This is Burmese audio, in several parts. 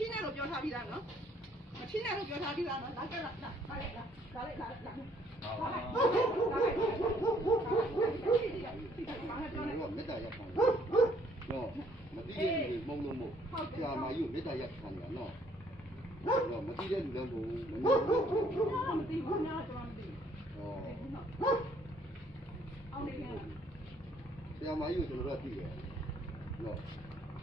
ထိနဲ့လို့ပြောထားပြီးသားနော်မထိနဲ့လို့ပြောထားပြီးသားနော်လာကြလာလာလာလာလာလာလာဟုတ်မေတ္တာရပ်ခံနော်မတိတဲ့လူမုံလုံးမို့ဆရာမကြီးကိုမေတ္တာရပ်ခံရနော်နော်မတိတဲ့လူလည်းမုံလုံးမတိဘူးနော်ကျွန်တော်မတိဘူးအောင်နေခင်ဆရာမကြီးကိုကျွန်တော်တို့ကသိတယ်နော်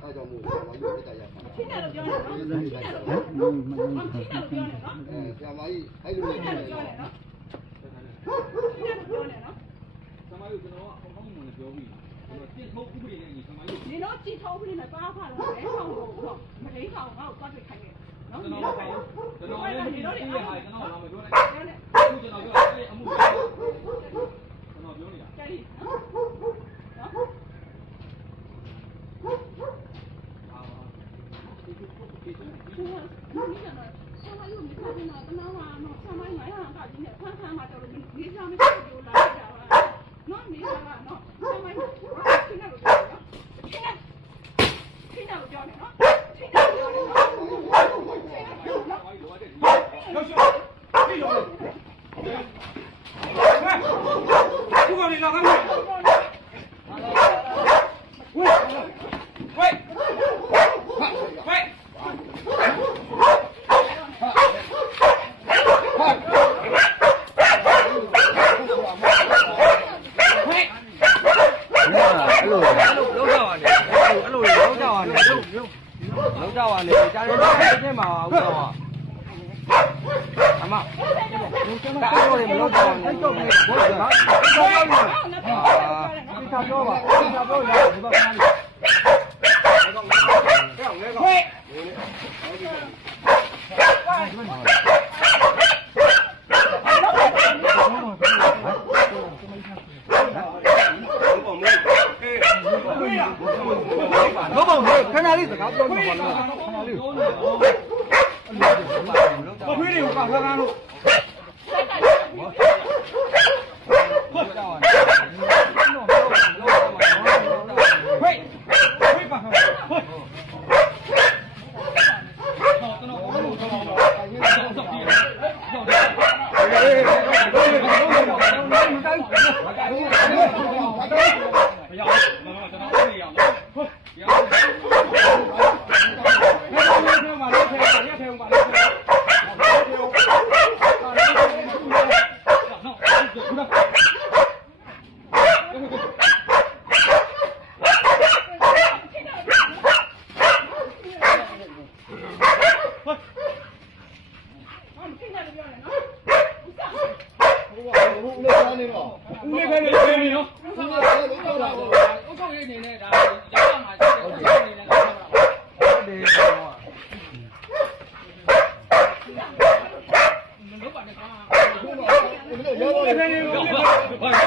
အဲ့ကြောင့်မို့ဆရာမကြီးမေတ္တာရပ်ခံချင်းတယ်လို့ပြောတယ်နော်ချင်းတယ်လို့ပြောတယ်နော်ချင်းတယ်လို့ပြောတယ်နော်အဲဆရာမကြီးအဲ့လိုမျိုးပြောတယ်နော်ချင်းတယ်လို့ပြောတယ်နော်ဆရာမကြီးကျွန်တော်ကအကောင်းဆုံးပြောပြီးတင်ထုတ်ဥပဒေနဲ့ညီဆရာမကြီးနေတော့ကြည်ထုတ်ဥပဒေနဲ့ပါဖာလို့လဲဟောင်းတော့မလေးကောင်ကတော့တွတ်ထိုင်နေနော်ကျွန်တော်ကျွန်တော်လည်းမပြောရဘူးကျွန်တော်လည်းမပြောရဘူး 那你想呢？像他又没看见呢，跟他话，那像他原样搞今天，看看嘛，就是没想没想就来一下吧，那没啥吧，那像他我听那个叫的，听那听那个叫的，听那个叫的，听那个叫的，哎，不管你了，赶快。 ကြပါနဲ့ကြာနေတော့ပြင်မှာဟုတ်တော့အမတားလို့မလုပ်တော့ဘူးဟုတ်ပြီဟုတ်ပြီဟာဒီသာပြောပါဒီသာပြောရဒီဘက်ကနေဟဲ့ငဲကောင်ဟဲ့ အောင်လေခဏလေးစကားပြောနေပါလားခဏလေးကိုခွေးတွေကိုပါခဏလို့ ကဟိုလက်စားနေတော့ဦးလေးပဲနေနေနော်ဘုရားလည်းလို့ပြောတာပေါ့အုပ်ချုပ်ရေးအနေနဲ့ဒါရောက်မှာရှိတယ်အုပ်ချုပ်ရေးအနေနဲ့တော့ဟုတ်တယ်တော့လုံးပါနဲ့ကွာဘုရားလည်းရောဦးလေး